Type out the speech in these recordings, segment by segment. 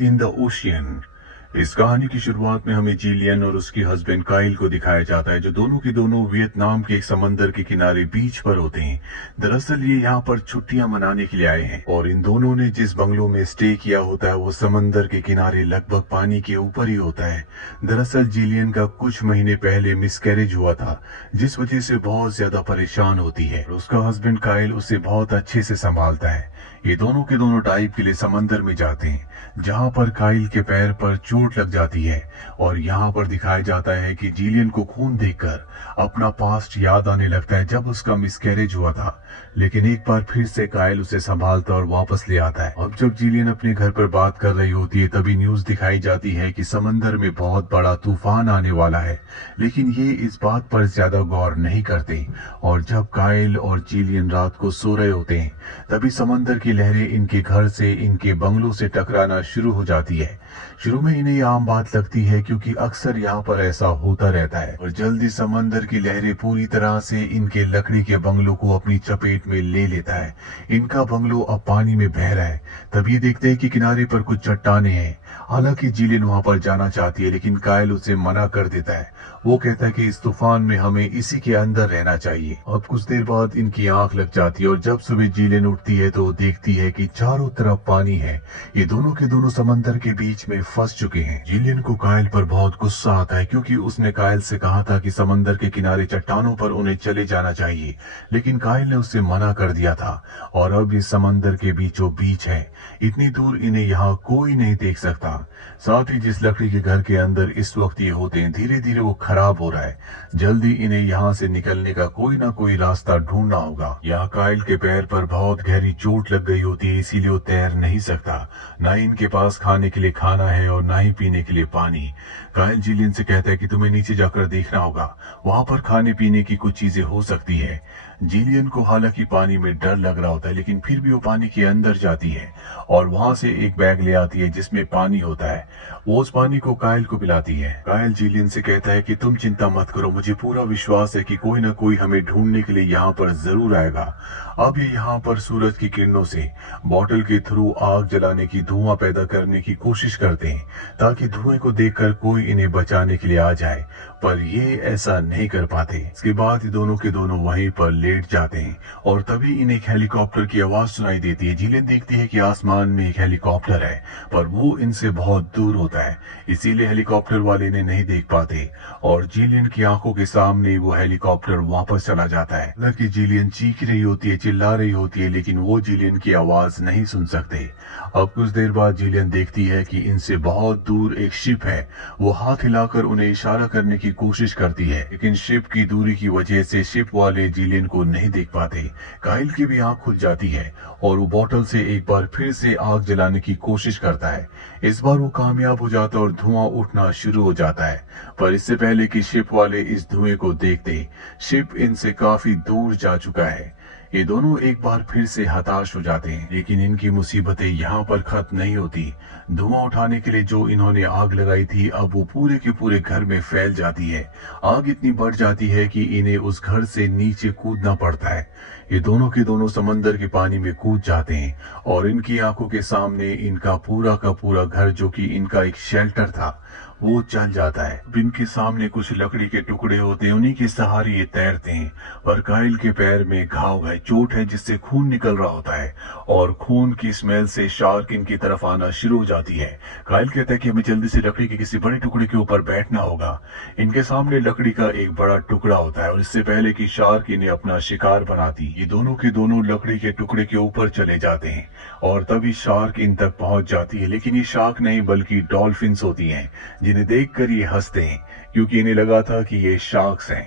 In the ocean. इस कहानी की शुरुआत में हमें जिलियन और उसके हस्बैंड काइल को दिखाया जाता है, जो दोनों के दोनों वियतनाम के एक समंदर के किनारे बीच पर होते हैं। दरअसल ये यहाँ पर छुट्टियां मनाने के लिए आए हैं और इन दोनों ने जिस बंगलों में स्टे किया होता है वो समंदर के किनारे लगभग पानी के ऊपर ही होता है। दरअसल जिलियन का कुछ महीने पहले मिसकैरेज हुआ था, जिस वजह से बहुत ज्यादा परेशान होती है। उसका हस्बैंड काइल उसे बहुत अच्छे से संभालता है। ये दोनों के दोनों डाइव के लिए समंदर में जाते हैं, जहां पर काइल के पैर पर चोट लग जाती है और यहाँ पर दिखाया जाता है कि जिलियन को खून देखकर अपना पास्ट याद आने लगता है, जब उसका मिसकैरेज हुआ था। लेकिन एक बार फिर से काइल उसे संभालता और वापस ले आता है। अब जब जिलियन अपने घर पर बात कर रही होती है, तभी न्यूज दिखाई जाती है कि समंदर में बहुत बड़ा तूफान आने वाला है। लेकिन ये इस बात पर ज्यादा गौर नहीं करते और जब काइल और जिलियन रात को सो रहे होते हैं, तभी समंदर की लहरें इनके घर से, इनके बंगलों से टकराना शुरू हो जाती है। शुरू में इन्हें आम बात लगती है, क्योंकि अक्सर यहाँ पर ऐसा होता रहता है, और जल्दी समंदर की लहरें पूरी तरह से इनके लकड़ी के बंगलों को अपनी चपेट में ले लेता है। इनका बंगलो अब पानी में बह रहा है। तभी देखते हैं कि किनारे पर कुछ चट्टाने हैं। हालांकि जिलियन वहां पर जाना चाहती है, लेकिन काइल उसे मना कर देता है। वो कहता है कि इस तूफान में हमें इसी के अंदर रहना चाहिए। अब कुछ देर बाद इनकी आंख लग जाती है और जब सुबह जिलियन उठती है तो देखती है कि चारों तरफ पानी है। ये दोनों के दोनों समंदर के बीच में फंस चुके हैं। जिलियन को काइल पर बहुत गुस्सा आता है, क्योंकि उसने काइल से कहा था कि समंदर के किनारे चट्टानों पर उन्हें चले जाना चाहिए, लेकिन काइल ने उससे मना कर दिया था। और अब इस समंदर के बीचों बीच है, इतनी दूर इन्हें यहाँ कोई नहीं देख सकता। साथ ही जिस लकड़ी के घर के अंदर इस वक्त ये होते हैं, धीरे धीरे वो खराब हो रहा है। जल्दी इन्हें यहाँ से निकलने का कोई ना कोई रास्ता ढूंढना होगा। यहाँ काइल के पैर पर बहुत गहरी चोट लग गई होती है, इसीलिए वो तैर नहीं सकता। ना ही इनके पास खाने के लिए खाना है और ना ही पीने के लिए पानी। काइल जिलियन से कहता है कि तुम्हें नीचे जाकर देखना होगा, वहां पर खाने पीने की कुछ चीजें हो सकती है। जिलियन को हालांकि पानी में डर लग रहा होता है, लेकिन फिर भी वो पानी के अंदर जाती है और वहां से एक बैग ले आती है जिसमें पानी होता है। वो उस पानी को काइल को पिलाती है। काइल जिलियन से कहता है कि तुम चिंता मत करो, मुझे पूरा विश्वास है कि कोई ना कोई हमें ढूंढने के लिए यहाँ पर जरूर आएगा। अब ये यहाँ पर सूरज की किरणों से बॉटल के थ्रू आग जलाने की, धुआं पैदा करने की कोशिश करते हैं, ताकि धुएं को देखकर कोई इन्हें बचाने के लिए आ जाए, पर ये ऐसा नहीं कर पाते। इसके बाद दोनों के दोनों वहीं पर लेट जाते हैं और तभी इन्हें एक हेलीकॉप्टर की आवाज सुनाई देती है। जिलियन देखती है कि आसमान में एक हेलीकॉप्टर है, पर वो इनसे बहुत दूर होता है, इसीलिए हेलीकॉप्टर वाले इन्हें नहीं देख पाते और जिलियन की आंखों के सामने वो हेलीकॉप्टर वापस चला जाता है। हालांकि जिलियन चीख रही होती है, चिल्ला रही होती है, लेकिन वो जिलियन की आवाज नहीं सुन सकते। अब कुछ देर बाद जिलियन देखती है कि इनसे बहुत दूर एक शिप है। वो हाथ हिलाकर उन्हें इशारा करने की कोशिश करती है, लेकिन शिप की दूरी की वजह से शिप वाले जिलियन को नहीं देख पाते। काइल की भी आंख खुल जाती है और वो बोतल से एक बार फिर से आग जलाने की कोशिश करता है। इस बार वो कामयाब हो जाता है और धुआं उठना शुरू हो जाता है, पर इससे पहले कि शिप वाले इस धुएं को देखते, शिप इनसे काफी दूर जा चुका है। ये दोनों एक बार फिर से हताश हो जाते हैं, लेकिन इनकी मुसीबतें यहाँ पर खत्म नहीं होती। धुआं उठाने के लिए जो इन्होंने आग लगाई थी, अब वो पूरे के पूरे घर में फैल जाती है। आग इतनी बढ़ जाती है कि इन्हें उस घर से नीचे कूदना पड़ता है। ये दोनों के दोनों समंदर के पानी में कूद जाते हैं और इनकी आंखों के सामने इनका पूरा का पूरा घर, जो कि इनका एक शेल्टर था, वो चल जाता है। इनके सामने कुछ लकड़ी के टुकड़े होते हैं, उन्हीं के सहारे ये तैरते हैं। पर काइल के पैर में घाव है, चोट है जिससे खून निकल रहा होता है और खून की स्मेल से शार्क इनकी तरफ आना शुरू हो जाती है। काइल कहता है कि हमें जल्दी से लकड़ी के किसी बड़े टुकड़े के ऊपर बैठना होगा। इनके सामने लकड़ी का एक बड़ा टुकड़ा होता है और इससे पहले कि शार्क इन्हें अपना शिकार बनाती, ये दोनों के दोनों लकड़ी के टुकड़े के ऊपर चले जाते हैं और तभी शार्क इन तक पहुंच जाती है। लेकिन ये शार्क नहीं बल्कि डॉल्फिन्स होती हैं, जिन्हें देखकर ये हंसते हैं, क्योंकि इन्हें लगा था कि ये शार्क्स हैं।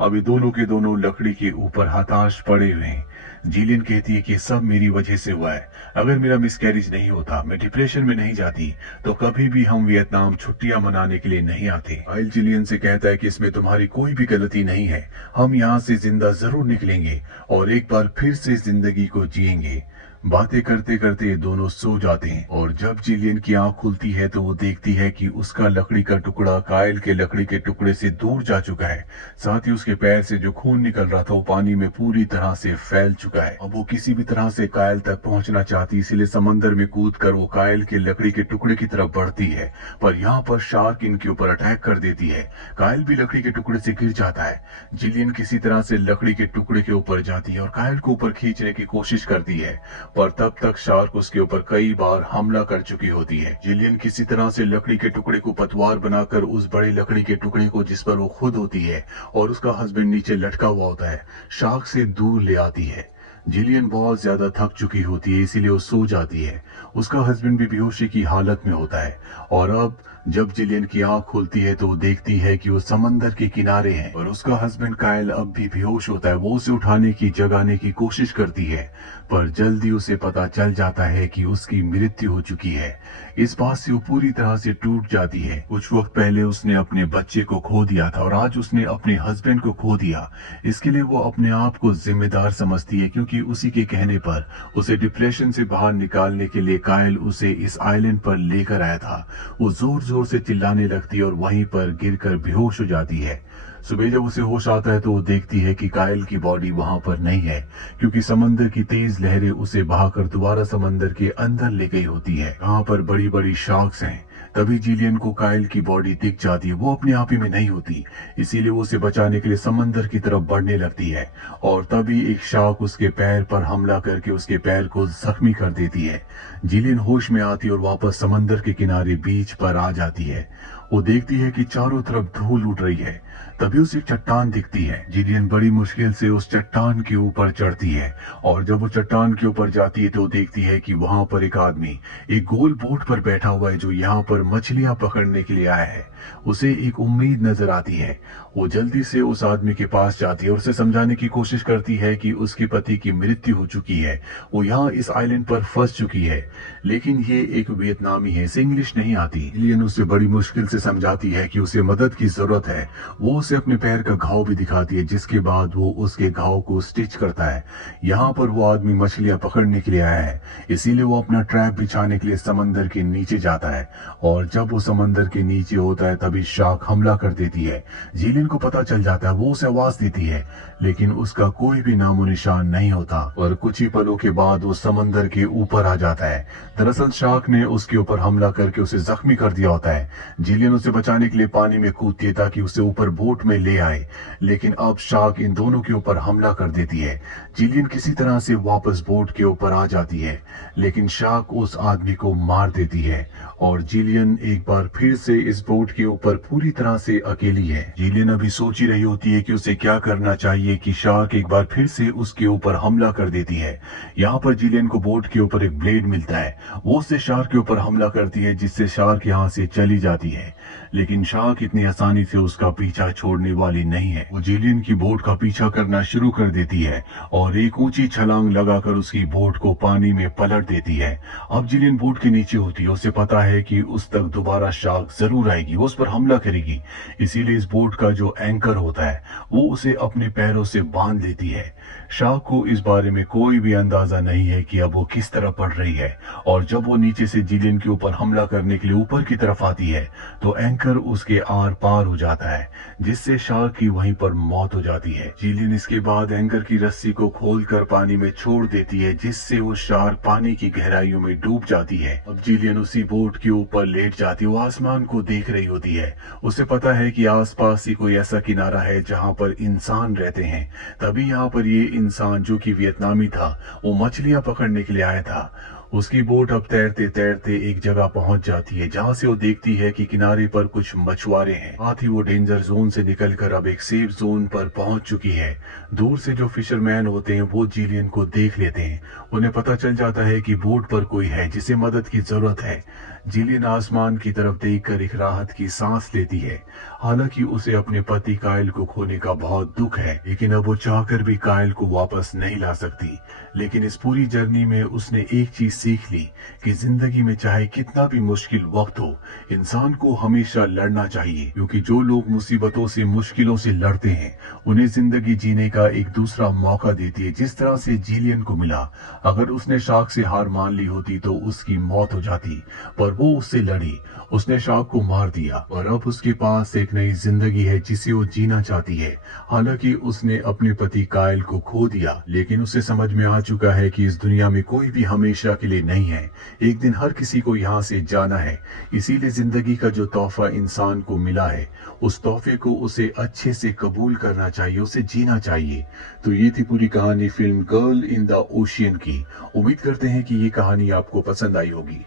अब ये दोनों के दोनों लकड़ी के ऊपर हताश पड़े हुए हैं। जिलियन कहती है कि सब मेरी वजह से हुआ है। अगर मेरा मिसकैरेज नहीं होता, मैं डिप्रेशन में नहीं जाती, तो कभी भी हम वियतनाम छुट्टियां मनाने के लिए नहीं आते। काइल जिलियन से कहता है कि इसमें तुम्हारी कोई भी गलती नहीं है, हम यहाँ से जिंदा जरूर निकलेंगे और एक बार फिर से जिंदगी को जिएंगे। बातें करते करते ये दोनों सो जाते हैं और जब जिलियन की आंख खुलती है तो वो देखती है कि उसका लकड़ी का टुकड़ा काइल के लकड़ी के टुकड़े से दूर जा चुका है। साथ ही उसके पैर से जो खून निकल रहा था वो पानी में पूरी तरह से फैल जल चुका है। अब वो किसी भी तरह से कायल तक पहुंचना चाहती, इसीलिए समंदर में कूदकर वो कायल के लकड़ी के टुकड़े की तरफ बढ़ती है। पर यहाँ पर शार्क इनके ऊपर अटैक कर देती है। कायल भी लकड़ी के टुकड़े से गिर जाता है। जिलियन किसी तरह से लकड़ी के टुकड़े के ऊपर जाती है और कायल को ऊपर खींचने की कोशिश करती है, पर तब तक शार्क उसके ऊपर कई बार हमला कर चुकी होती है। जिलियन किसी तरह से लकड़ी के टुकड़े को पतवार बनाकर उस बड़े लकड़ी के टुकड़े को, जिस पर वो खुद होती है और उसका हस्बैंड नीचे लटका हुआ होता है, शार्क से दूर ले आती है। जिलियन बहुत ज्यादा थक चुकी होती है, इसीलिए वो सो जाती है। उसका हस्बैंड भी बेहोशी की हालत में होता है और अब जब जिलियन की आंख खुलती है तो वो देखती है कि वो समंदर के किनारे है और उसका हस्बैंड कायल अब भी बेहोश होता है। वो उसे उठाने की, जगाने की कोशिश करती है, पर जल्दी उसे पता चल जाता है कि उसकी मृत्यु हो चुकी है। इस बात से वो पूरी तरह से टूट जाती है। कुछ वक्त पहले उसने अपने बच्चे को खो दिया था और आज उसने अपने हस्बैंड को खो दिया। इसके लिए वो अपने आप को जिम्मेदार समझती है, क्योंकि उसी के कहने पर उसे डिप्रेशन से बाहर निकालने के लिए कायल उसे इस आइलैंड पर लेकर आया था। वो जोर जोर से चिल्लाने लगती है और वहीं पर गिरकर बेहोश हो जाती है। सुबह जब उसे होश आता है तो वो देखती है कि कायल की बॉडी वहां पर नहीं है, क्योंकि समंदर की तेज लहरें उसे बहाकर दोबारा समंदर के अंदर ले गई होती है। वहां पर बड़ी बड़ी शार्क्स हैं। तभी जिलियन को कायल की बॉडी दिख जाती है। वो अपने आप ही में नहीं होती, इसीलिए वो उसे बचाने के लिए समंदर की तरफ बढ़ने लगती है और तभी एक शार्क उसके पैर पर हमला करके उसके पैर को जख्मी कर देती है। जिलियन होश में आती और वापस समंदर के किनारे बीच पर आ जाती है। वो देखती है कि चारों तरफ धूल उड़ रही है। तभी उसे एक चट्टान दिखती है। जिलियन बड़ी मुश्किल से उस चट्टान के ऊपर चढ़ती है और जब वो चट्टान के ऊपर जाती है तो देखती है कि वहां पर एक आदमी एक गोल बोट पर बैठा हुआ है, जो यहाँ पर मछलियां पकड़ने के लिए आया है। उसे एक उम्मीद नजर आती है। वो जल्दी से उस आदमी के पास जाती है और उसे समझाने की कोशिश करती है कि उसके पति की मृत्यु हो चुकी है, वो यहाँ इस आइलैंड पर फंस चुकी है, लेकिन ये एक वियतनामी है, इसे इंग्लिश नहीं आती। जिलियन उसे बड़ी मुश्किल से समझाती है कि उसे मदद की जरूरत है। वो उसे अपने पैर का घाव भी दिखाती है, जिसके बाद वो उसके घाव को स्टिच करता है। यहाँ पर वो आदमी मछलियां पकड़ने के लिए आया है, इसीलिए वो अपना ट्रैप बिछाने के लिए समंदर के नीचे जाता है और जब वो समंदर के नीचे होता है तभी शार्क हमला कर देती है। जिलियन को पता चल जाता है। वो उसे आवाज देती है, लेकिन उसका कोई भी नामो निशान नहीं होता और कुछ ही पलों के बाद वो समंदर के ऊपर आ जाता है। दरअसल शार्क ने उसके ऊपर हमला करके उसे जख्मी कर दिया होता है। जिलियन उसे बचाने के लिए पानी में कूदती है ताकि उसे ऊपर बोट में ले आए, लेकिन अब शार्क इन दोनों के ऊपर हमला कर देती है। जिलियन किसी तरह से वापस बोट के ऊपर आ जाती है, लेकिन शार्क उस आदमी को मार देती है और जिलियन एक बार फिर से इस बोट के ऊपर पूरी तरह से अकेली है। जिलियन अभी सोच ही रही होती है कि उसे क्या करना चाहिए कि शार्क एक बार फिर से उसके ऊपर हमला कर देती है। यहाँ पर जिलियन को बोट के ऊपर एक ब्लेड मिलता है। वो उससे शार्क के ऊपर हमला करती है, जिससे शार्क यहाँ से चली जाती है, लेकिन शार्क इतनी आसानी से उसका पीछा छोड़ने वाली नहीं है। वो जिलियन की बोट का पीछा करना शुरू कर देती है और एक ऊंची छलांग लगाकर उसकी बोट को पानी में पलट देती है। अब जिलियन बोट के नीचे होती है। उसे पता है कि उस तक दोबारा शार्क जरूर आएगी, वो उस पर हमला करेगी, इसीलिए इस बोट का जो एंकर होता है वो उसे अपने पैरों से बांध लेती है। शार्क को इस बारे में कोई भी अंदाजा नहीं है कि अब वो किस तरह पड़ रही है और जब वो नीचे से जिलियन के ऊपर हमला करने के लिए ऊपर की तरफ आती है तो एंकर उसके आर पार हो जाता है, जिससे शार्क की वहीं पर मौत हो जाती है। जिलियन इसके बाद एंकर की रस्सी को खोलकर पानी में छोड़ देती है, जिससे वो शार्क पानी की गहराइयों में डूब जाती है। अब जिलियन उसी बोट के ऊपर लेट जाती है। वो आसमान को देख रही होती है। उसे पता है कि आसपास ही कोई ऐसा किनारा है जहां पर इंसान रहते हैं। तभी यहाँ पर ये इंसान, जो कि वियतनामी था, वो मछलियां पकड़ने के लिए आया था। उसकी बोट अब तैरते तैरते एक जगह पहुंच जाती है, जहां से वो देखती है कि किनारे पर कुछ मछुआरे हैं। साथ ही वो डेंजर जोन से निकलकर अब एक सेफ जोन पर पहुंच चुकी है। दूर से जो फिशरमैन होते हैं वो जिलियन को देख लेते हैं। उन्हें पता चल जाता है कि बोट पर कोई है जिसे मदद की जरूरत है। जिलियन आसमान की तरफ देखकर एक राहत की सांस लेती है। हालांकि उसे अपने पति कायल को खोने का बहुत दुख है, लेकिन अब वो चाहकर भी कायल को वापस नहीं ला सकती। लेकिन इस पूरी जर्नी में उसने एक चीज सीख ली कि जिंदगी में चाहे कितना भी मुश्किल वक्त हो, इंसान को हमेशा लड़ना चाहिए, क्योंकि जो लोग मुसीबतों से, मुश्किलों से लड़ते हैं, उन्हें जिंदगी जीने का एक दूसरा मौका देती है। जिस तरह से जिलियन को मिला, अगर उसने शार्क से हार मान ली होती तो उसकी मौत हो जाती, पर वो उससे लड़ी, उसने शार्क को मार दिया और अब उसके पास एक नई जिंदगी है जिसे वो जीना चाहती है। हालांकि उसने अपने पति कायल को खो दिया, लेकिन उसे समझ में आ चुका है कि इस दुनिया में कोई भी हमेशा के लिए नहीं है, एक दिन हर किसी को यहाँ से जाना है। इसीलिए जिंदगी का जो तोहफा इंसान को मिला है, उस तोहफे को उसे अच्छे से कबूल करना चाहिए, उसे जीना चाहिए। तो ये थी पूरी कहानी film girl in the ocean की। उम्मीद करते हैं कि ये कहानी आपको पसंद आई होगी।